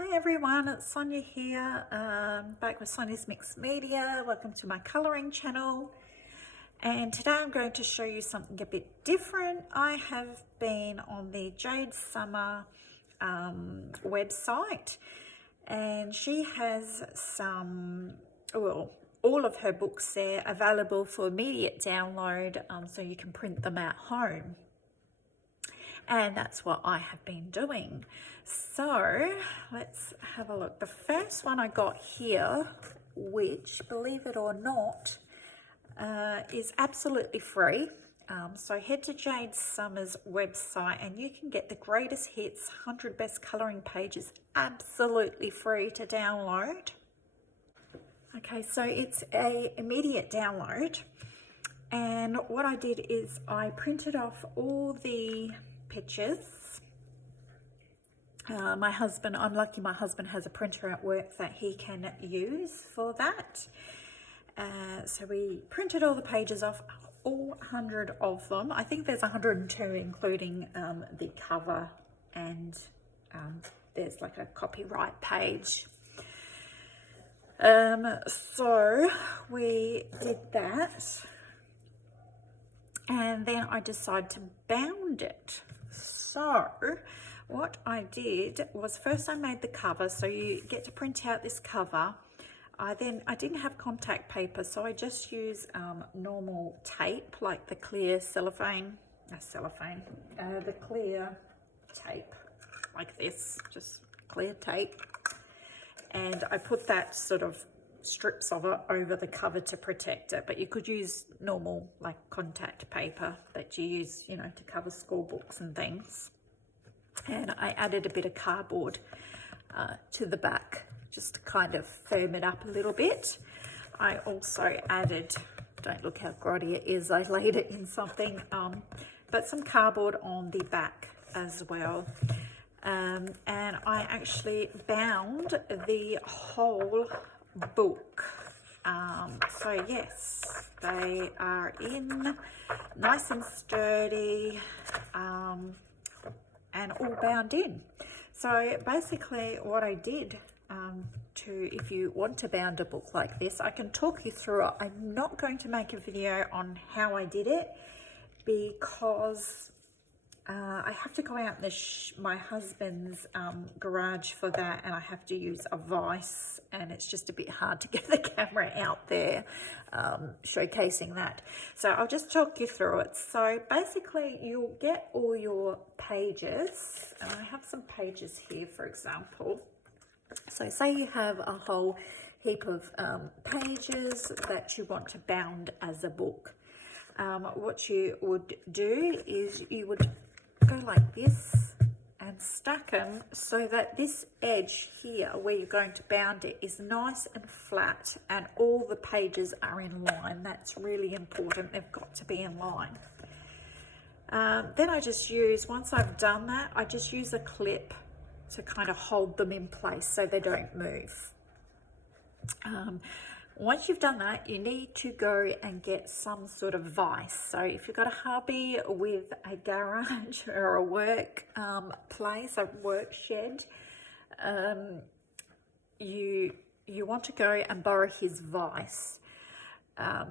Hi everyone, it's Sonia here, back with Sonia's Mixed Media. Welcome to my colouring channel. And today I'm going to show you something a bit different. I have been on the Jade Summer website, and she has some, well, all of her books there available for immediate download, so you can print them at home. And that's what I have been doing. So let's have a look. The first one I got here, which, believe it or not, is absolutely free. So head to Jade Summer's website and you can get the greatest hits, 100 best colouring pages, absolutely free to download. Okay, so it's a immediate download. And what I did is I printed off all the pictures. My husband, I'm lucky my husband has a printer at work that he can use for that. So we printed all the pages off, all 100 of them. I think there's 102 including the cover, and there's like a copyright page. So we did that, and then I decided to bound it. So what I did was, first I made the cover, so you get to print out this cover. I didn't have contact paper, so I just use normal tape, like the clear the clear tape, like this, just clear tape. And I put that sort of strips of it over the cover to protect it, but you could use normal like contact paper that you use, you know, to cover school books and things. And I added a bit of cardboard to the back just to kind of firm it up a little bit. I also added, don't look how grotty it is, I laid it in something, but some cardboard on the back as well. And I actually bound the whole book. So yes, they are in nice and sturdy, and all bound in. So basically what I did, if you want to bound a book like this, I can talk you through it. I'm not going to make a video on how I did it because I have to go out in my husband's garage for that, and I have to use a vise, and it's just a bit hard to get the camera out there showcasing that. So I'll just talk you through it. So basically you'll get all your pages, and I have some pages here, for example. So say you have a whole heap of pages that you want to bound as a book. What you would do is you would go like this and stack them so that this edge here where you're going to bound it is nice and flat and all the pages are in line. That's really important. They've got to be in line. Then I just use, once I've done that, I just use a clip to kind of hold them in place so they don't move. Once you've done that, you need to go and get some sort of vise. So if you've got a hubby with a garage or a work place, a work shed, you want to go and borrow his vise,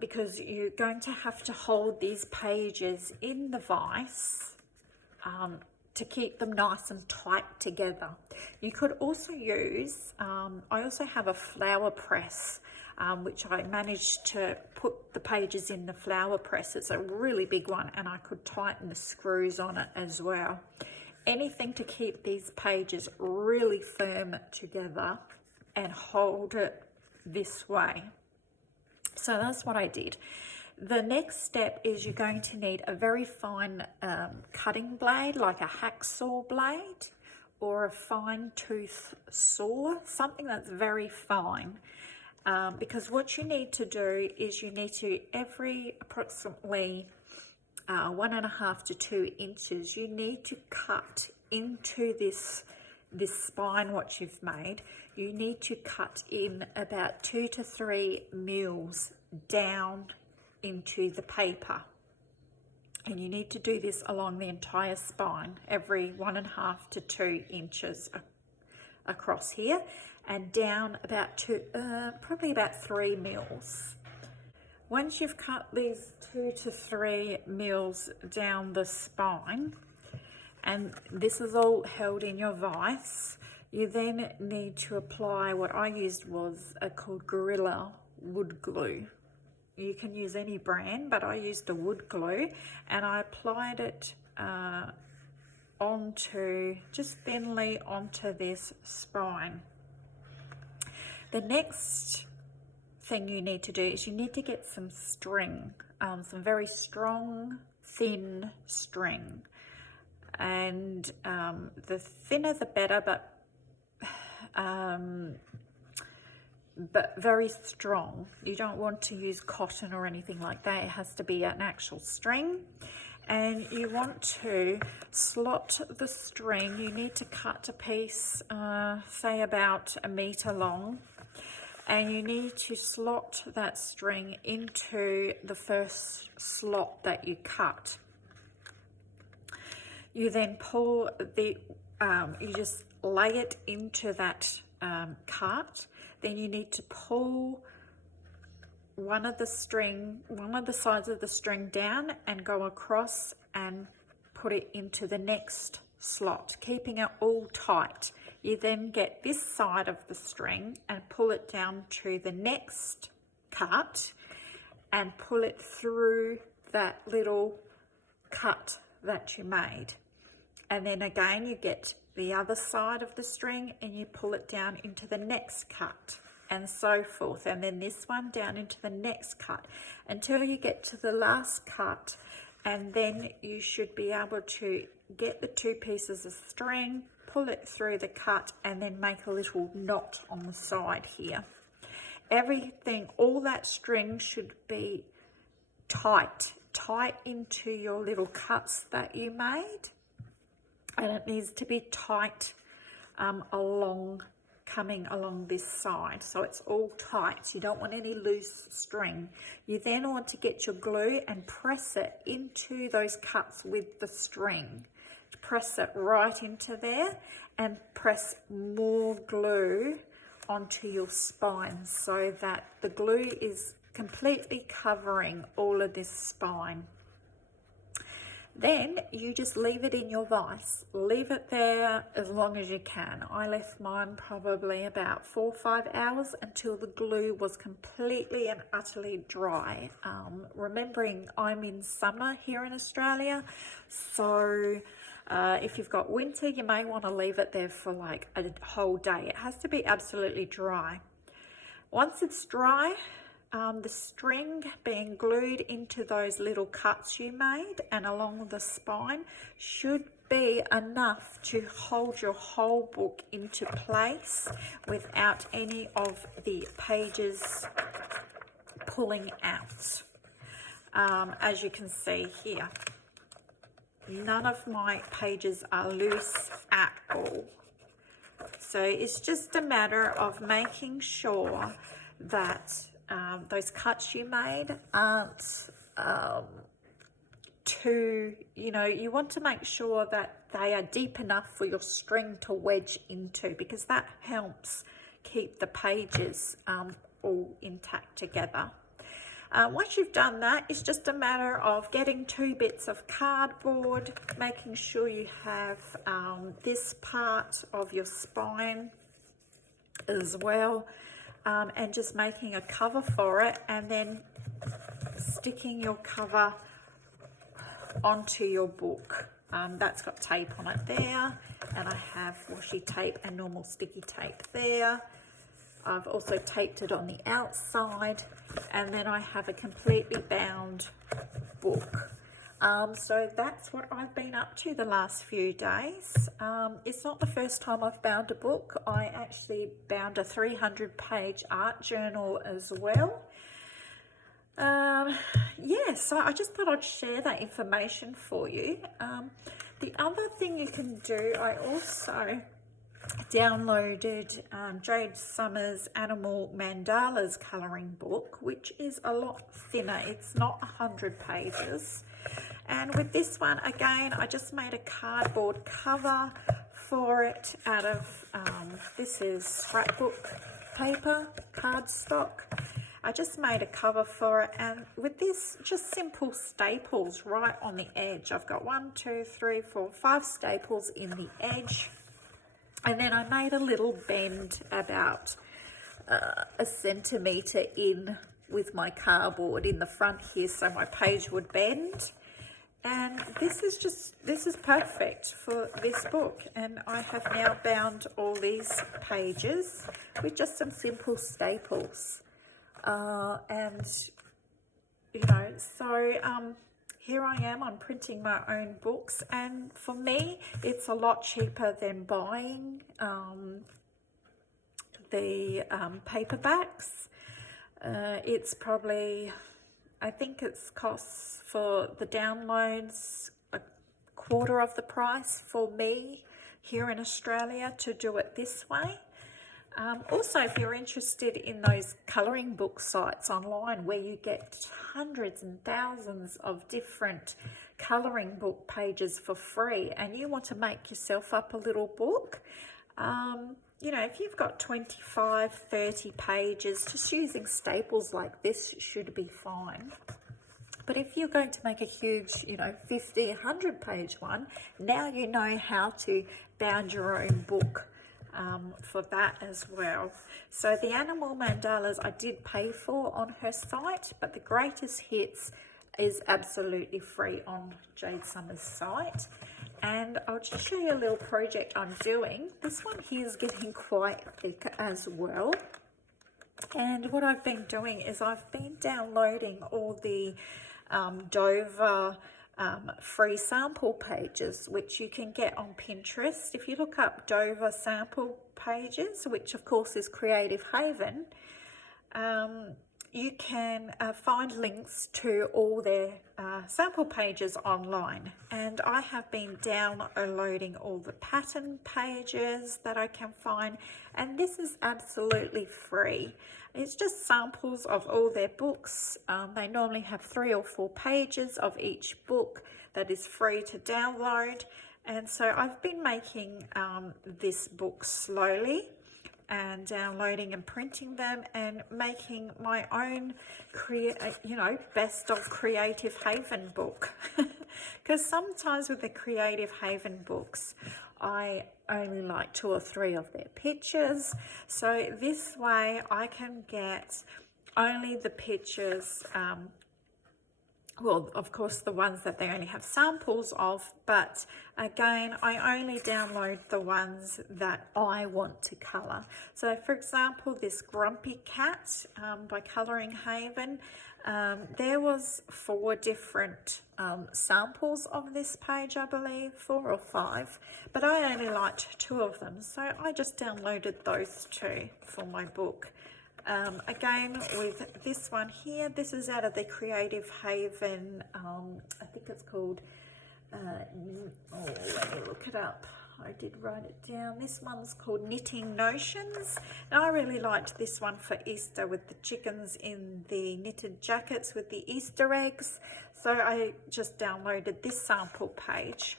because you're going to have to hold these pages in the vise to keep them nice and tight together. You could also use, I also have a flower press, which I managed to put the pages in the flower press. It's a really big one, and I could tighten the screws on it as well. Anything to keep these pages really firm together and hold it this way. So that's what I did. The next step is you're going to need a very fine cutting blade, like a hacksaw blade or a fine tooth saw, something that's very fine. Because what you need to do is you need to, every approximately 1.5 to 2 inches, you need to cut into this spine, what you've made. You need to cut in about 2 to 3 mils down into the paper, and you need to do this along the entire spine, every 1.5 to 2 inches across here and down about probably about 3 mils. Once you've cut these 2 to 3 mils down the spine, and this is all held in your vise, you then need to apply what I used was called Gorilla wood glue. You can use any brand, but I used a wood glue, and I applied it just thinly onto this spine. The next thing you need to do is you need to get some string, some very strong, thin string. And the thinner the better, but very strong. You don't want to use cotton or anything like that. It has to be an actual string. And you want to slot the string. You need to cut a piece, say about 1 meter long, and you need to slot that string into the first slot that you cut. You then pull the, you just lay it into that cut. Then you need to pull one of the sides of the string down and go across and put it into the next slot, keeping it all tight. You then get this side of the string and pull it down to the next cut and pull it through that little cut that you made. And then again, you get the other side of the string and you pull it down into the next cut, and so forth. And then this one down into the next cut until you get to the last cut. And then you should be able to get the 2 pieces of string, pull it through the cut, and then make a little knot on the side here. Everything, all that string should be tight into your little cuts that you made. And it needs to be tight coming along this side, so it's all tight. You don't want any loose string. You then want to get your glue and press it into those cuts with the string. Press it right into there and press more glue onto your spine so that the glue is completely covering all of this spine. Then you just leave it in your vise. Leave it there as long as you can. I left mine probably about 4 or 5 hours until the glue was completely and utterly dry. Remembering I'm in summer here in Australia, so if you've got winter, you may want to leave it there for like a whole day. It has to be absolutely dry. Once it's dry, the string being glued into those little cuts you made and along the spine should be enough to hold your whole book into place without any of the pages pulling out. As you can see here, none of my pages are loose at all. So it's just a matter of making sure that those cuts you made aren't too, you want to make sure that they are deep enough for your string to wedge into, because that helps keep the pages all intact together. Once you've done that, it's just a matter of getting 2 bits of cardboard, making sure you have this part of your spine as well, and just making a cover for it, and then sticking your cover onto your book. That's got tape on it there, and I have washi tape and normal sticky tape there. I've also taped it on the outside, and then I have a completely bound book. So that's what I've been up to the last few days. It's not the first time I've bound a book. I actually bound a 300-page art journal as well. Yeah, so I just thought I'd share that information for you. The other thing you can do, I also downloaded Jade Summers' Animal Mandalas colouring book, which is a lot thinner. It's not 100 pages. And with this one, again, I just made a cardboard cover for it out of, this is scrapbook paper, cardstock. I just made a cover for it, and with this, just simple staples right on the edge. I've got 1, 2, 3, 4, 5 staples in the edge, and then I made a little bend about a centimetre in with my cardboard in the front here, so my page would bend. And this is perfect for this book, and I have now bound all these pages with just some simple staples. And you know, so here I am, I'm printing my own books, and for me it's a lot cheaper than buying the paperbacks. It's probably, I think it's costs for the downloads a quarter of the price for me here in Australia to do it this way. Also, if you're interested in those colouring book sites online where you get hundreds and thousands of different colouring book pages for free, and you want to make yourself up a little book, you know, if you've got 25, 30 pages, just using staples like this should be fine. But if you're going to make a huge, you know, 50, 100 page one, now you know how to bound your own book for that as well. So the animal mandalas I did pay for on her site, but the greatest hits is absolutely free on Jade Summers' site. And I'll just show you a little project I'm doing. This one here is getting quite thick as well. And what I've been doing is I've been downloading all the Dover free sample pages, which you can get on Pinterest. If you look up Dover sample pages, which of course is Creative Haven, you can find links to all their sample pages online. And I have been downloading all the pattern pages that I can find, and this is absolutely free. It's just samples of all their books. They normally have 3 or 4 pages of each book that is free to download. And so I've been making this book slowly and downloading and printing them and making my own, you know, best of Creative Haven book. Because sometimes with the Creative Haven books, I only like 2 or 3 of their pictures. So this way I can get only the pictures, well, of course, the ones that they only have samples of, but again, I only download the ones that I want to colour. So, for example, this Grumpy Cat by Colouring Haven, there was 4 different samples of this page, I believe, 4 or 5, but I only liked 2 of them, so I just downloaded those 2 for my book. Again, with this one here, this is out of the Creative Haven, I think it's called, let me look it up. I did write it down. This one's called Knitting Notions. And I really liked this one for Easter with the chickens in the knitted jackets with the Easter eggs. So I just downloaded this sample page.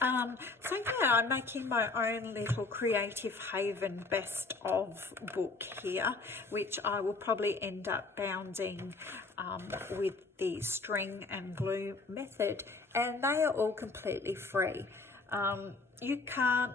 So yeah, I'm making my own little Creative Haven best of book here, which I will probably end up bounding with the string and glue method, and they are all completely free. You can't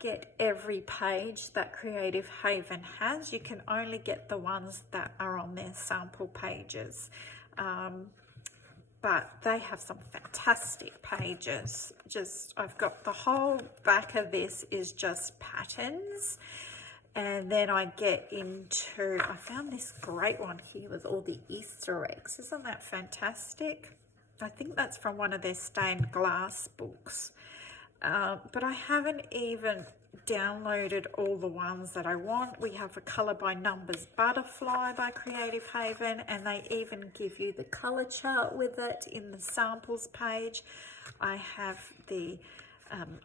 get every page that Creative Haven has. You can only get the ones that are on their sample pages. But they have some fantastic pages. I've got the whole back of this is just patterns. And then I get into, I found this great one here with all the Easter eggs. Isn't that fantastic? I think that's from one of their stained glass books. But I haven't even downloaded all the ones that I want. We have a Colour by Numbers Butterfly by Creative Haven, and they even give you the colour chart with it in the samples page. I have the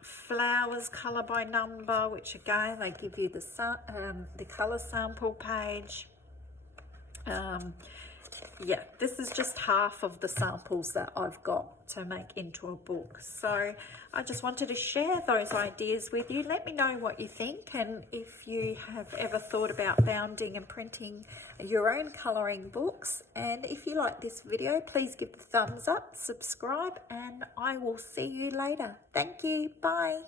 Flowers Colour by Number, which again, they give you the colour sample page. yeah, this is just half of the samples that I've got to make into a book. So I just wanted to share those ideas with you. Let me know what you think, and if you have ever thought about bounding and printing your own colouring books. And if you like this video, please give the thumbs up, subscribe, and I will see you later. Thank you. Bye.